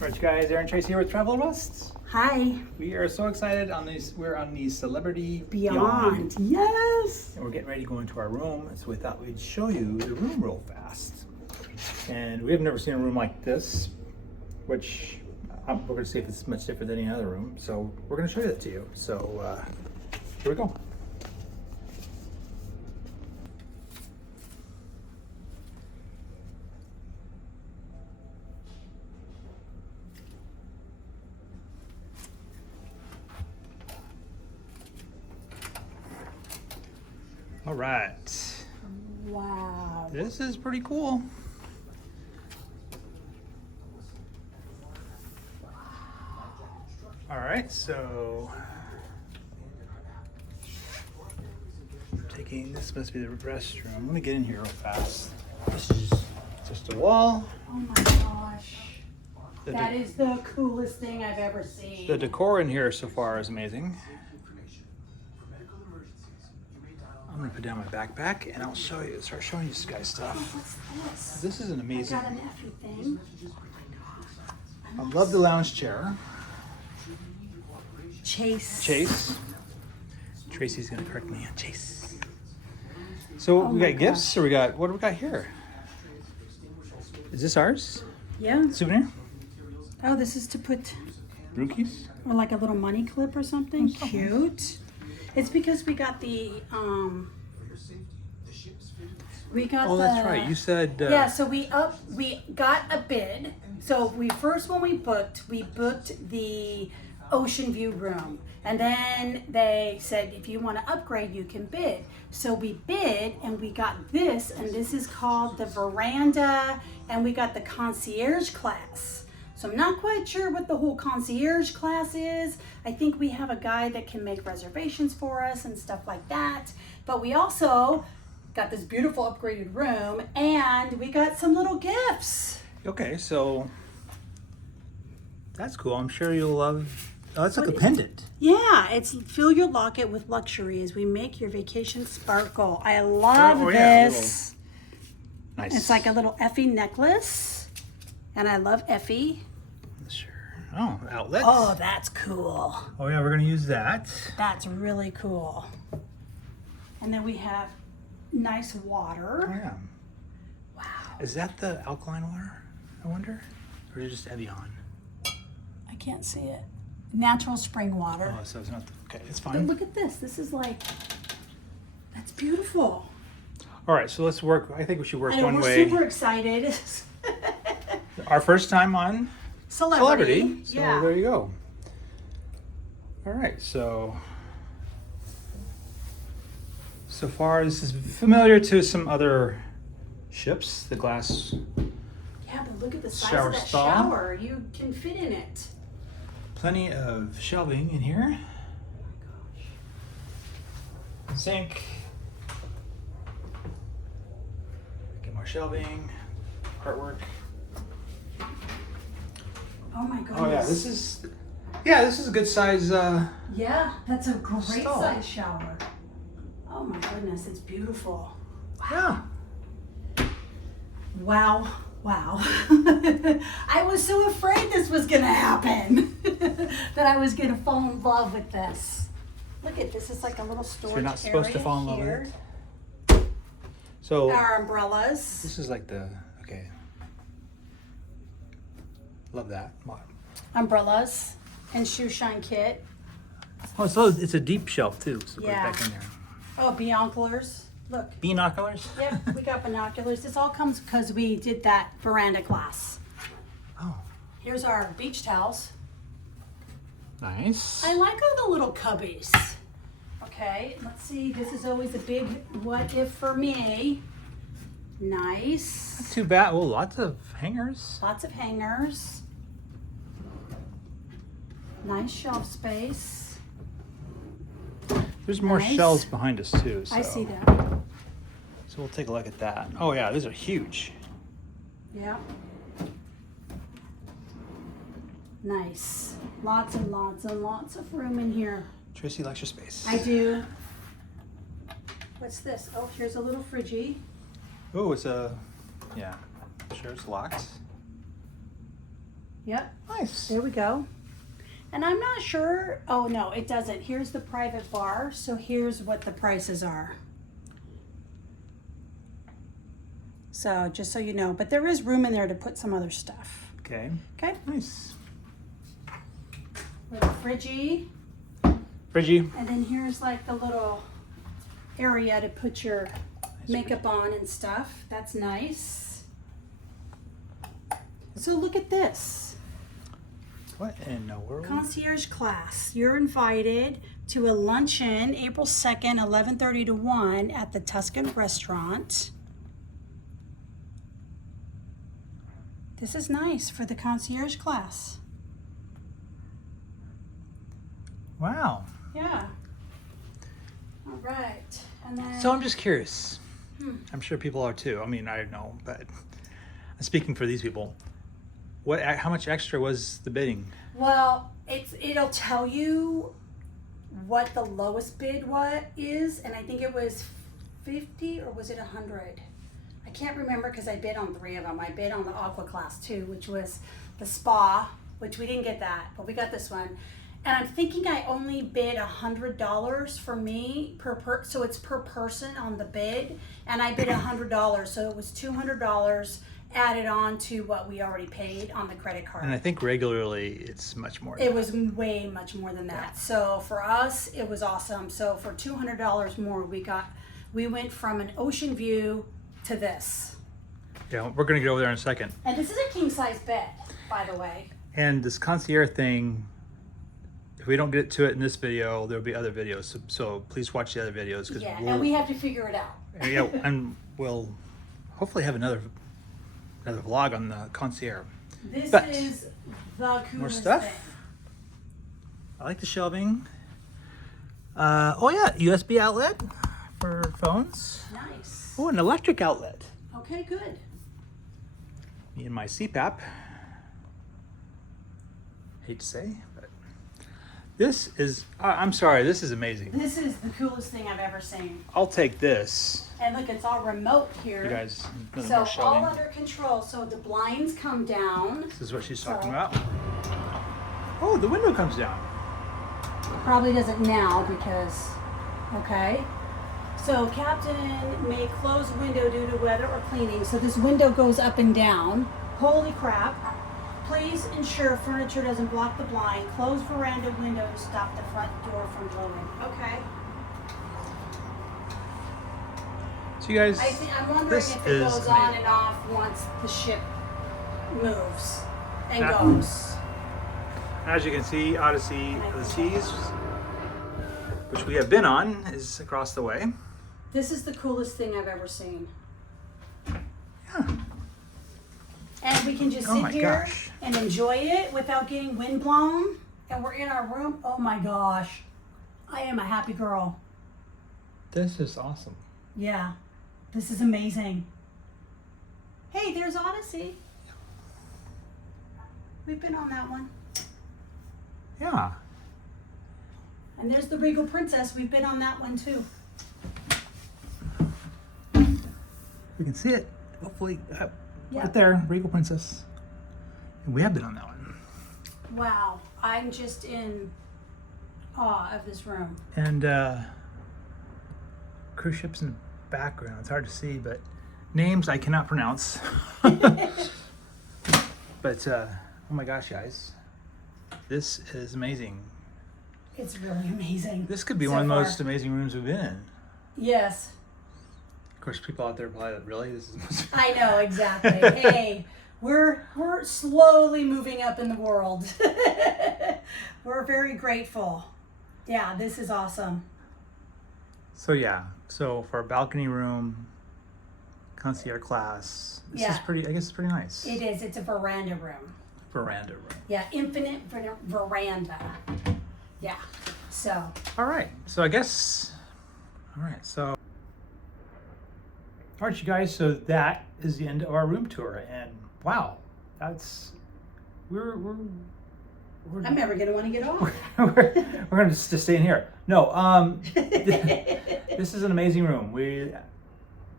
Alright, you guys, Aaron Tracy here with Travel Rust. Hi. We are so excited on these. We're on the Celebrity Beyond. Yes. And we're getting ready to go into our room, so we thought we'd show you the room real fast. And we've never seen a room like this, which we're going to see if it's much different than any other room. So we're going to show you that to you. So here we go. All right. Wow. This is pretty cool. All right, so this must be the restroom. Let me get in here real fast. This is just a wall. Oh my gosh. That is the coolest thing I've ever seen. The decor in here so far is amazing. I'm gonna put down my backpack and I'll start showing you guys stuff. What's this? This is an amazing. I got an Effie thing. I love the lounge chair. Chase. Tracy's gonna correct me on Chase. So we got gifts, or what do we got here? Is this ours? Yeah. Souvenir? Oh, this is to put, Room keys? or like a little money clip or something. Cute. It's because we got the, Oh, that's right. You said. Yeah, so we got a bid. So when we booked the ocean view room, and then they said if you want to upgrade, you can bid. So we bid, and we got this, and this is called the veranda, and we got the concierge class. So I'm not quite sure what the whole concierge class is. I think we have a guy that can make reservations for us and stuff like that. But we also got this beautiful upgraded room, and we got some little gifts. Okay, so that's cool. I'm sure you'll love. Oh, it's like a pendant. Yeah, it's fill your locket with luxury as we make your vacation sparkle. I love this. Nice. It's like a little Effie necklace, and I love Effie. Sure. Oh, outlets. Oh, that's cool. Oh yeah, we're gonna use that. That's really cool. And then we have nice Oh water. yeah. Wow. Is that the alkaline water? I wonder, or is it just Evian? I can't see it. Natural spring water. Oh, so it's not. Okay, it's But fine. look at this. This is like, that's beautiful. All right, so let's work. I think we should work one We're way. super excited. Our first time on Celebrity. So Yeah. there you go. All right, so far this is familiar to some other ships. The glass. Yeah, but look at the size Shower of that stall. shower. You can fit in it. Plenty of shelving in here. Sink. Get more shelving. Artwork. Oh my goodness. Oh yeah, this is a good size. Yeah, that's a great Stall. size shower. Oh my goodness, it's beautiful. Yeah. Wow. Wow. I was so afraid this was going to happen. That I was going to fall in love with this. Look at this. It's like a little storage You're not supposed to area fall in love here. with it. So Our umbrellas. this is like okay. Love that. Umbrellas and shoe shine kit. Oh, so it's a deep shelf too. So Yeah. put it back in there. Oh, binoculars. Look. Binoculars. Yep, we got binoculars. This all comes because we did that veranda class. Oh, Here's our beach towels. nice. I like all the little cubbies. Okay, let's see. This is always a big what if for me. Nice. Not too bad. Oh, lots of hangers. Lots of hangers. Nice shelf space. There's more Nice. shelves behind us too. So. I see that. So we'll take a look at that. Oh yeah, these are huge. Yeah. Nice. Lots and lots and lots of room in here. Tracy likes your space. I do. What's this? Oh, here's a little fridgie. Oh, it's a, yeah, sure it's locked. Yep. Nice. There we go. And I'm not sure. Oh, no, it doesn't. Here's the private bar. So here's what the prices are. So just so you know, but there is room in there to put some other stuff. Okay. Okay. Nice. Little fridgy. Fridgy. And then here's like the little area to put your makeup on and stuff. That's nice. So look at this. What in the world? Concierge class. You're invited to a luncheon April 2nd, 11:30 to 1 at the Tuscan restaurant. This is nice for the concierge class. Wow. Yeah. All right. And then So I'm just curious. I'm sure people are too. I mean, I know, but speaking for these people, how much extra was the bidding? well, it'll tell you what the lowest bid is, and I think it was 50 or was it 100? I can't remember because I bid on 3 of them. I bid on the Aqua Class too, which was the spa, which we didn't get that, but we got this one. And I'm thinking I only bid $100 for me so it's per person on the bid, and I bid $100, so it was $200 added on to what we already paid on the credit card. And I think regularly it's much more. It was way much more than that. Yeah. So for us, it was awesome. So for $200 more, we went from an ocean view to this. Yeah, we're gonna go over there in a second. And this is a king size bed, by the way. And this concierge thing, if we don't get to it in this video, there'll be other videos. So please watch the other videos Yeah, and we have to figure it out. yeah, and we'll hopefully have another vlog on the concierge. This But is the coolest more stuff. thing. I like the shelving. Oh yeah, USB outlet for phones. Nice. Oh, an electric outlet. Okay, good. Me and my CPAP. Hate to say, but this is, I'm sorry, this is amazing. This is the coolest thing I've ever seen. I'll take this. And look, it's all remote here. You guys, So more all shelving. under control. So the blinds come down. This is what she's So- talking about. Oh, the window comes down. Probably doesn't now because, okay. So captain may close window due to weather or cleaning. So this window goes up and down. Holy crap. Please ensure furniture doesn't block the blind. Close veranda window to stop the front door from blowing. Okay. So you guys, I'm wondering this if it is goes on amazing. and off once the ship moves and That- goes. As you can see, Odyssey of the Seas, which we have been on, is across the way. This is the coolest thing I've ever seen. Yeah. And we can just Oh sit my here gosh. and enjoy it without getting wind blown. And we're in our room. Oh my gosh. I am a happy girl. This is awesome. Yeah. This is amazing. Hey, there's Odyssey. We've been on that one. Yeah. And there's the Regal Princess. We've been on that one too. We can see it, hopefully, Yeah. right there, Regal Princess. And we have been on that one. Wow. I'm just in awe of this room. And cruise ships in the background. It's hard to see, but names I cannot pronounce. But oh my gosh, guys, this is amazing. It's really amazing. This could be so one of the far. most amazing rooms we've been in. Yes. Of course, people out there are probably like, really? This is I know, exactly. Hey, we're slowly moving up in the world. We're very grateful. Yeah, this is awesome. So yeah, so for a balcony room, concierge class, this is Yeah. pretty, I guess it's pretty nice. It is. It's a veranda room. Veranda room. Yeah, infinite veranda. Yeah. So, All right, so I guess, all right, so. All right, you guys, so that is the end of our room tour, and wow, that's, we're I'm never going to want to get off. we're gonna just stay in here. No, this is an amazing room. We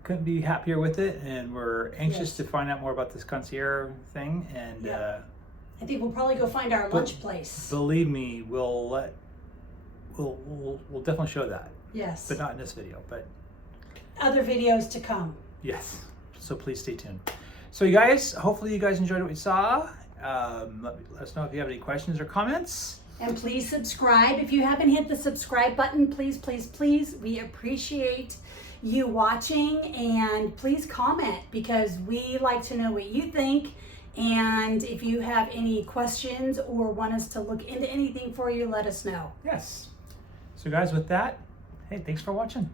couldn't be happier with it, and we're anxious Yes. to find out more about this concierge thing, and Yeah. I think we'll probably go find our lunch place. Believe me, we'll definitely show that, Yes. but not in this video. But Other videos to come. yes, so please stay tuned. So you guys, hopefully you guys enjoyed what we saw. Let us know if you have any questions or comments. And please subscribe. If you haven't hit the subscribe button, please, please, please. We appreciate you watching, and please comment because we like to know what you think. And if you have any questions or want us to look into anything for you, let us know. Yes. So guys, with that, hey, thanks for watching.